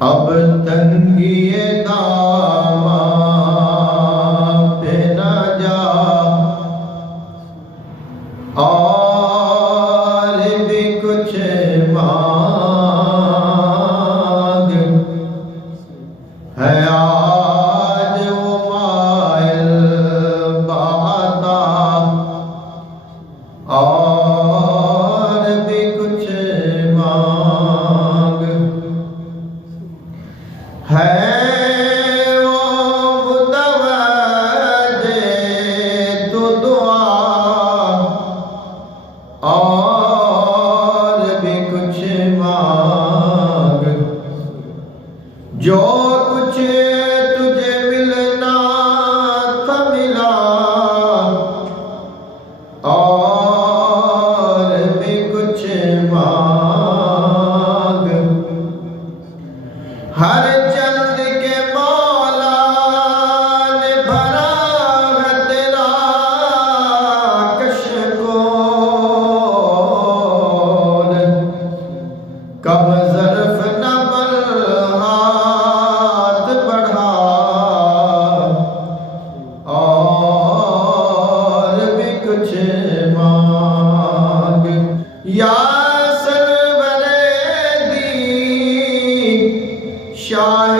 اب تنگی داماں پہ نہ جا، اور بھی کچھ مانگ ہے آج وہ مائل بہتا، اور بھی کچھ مانگ ہے وہ متوجہ تو دعا، اور بھی کچھ مانگ جو کچھ تجھے ملنا تھا ملا، اور بھی کچھ مانگ ہر چند کے مولا نے بھرا ہے تیرا کشکول، کم ظرف نہ بل ہاتھ بڑھا، اور بھی کچھ مانگ یا سرور دی شاہ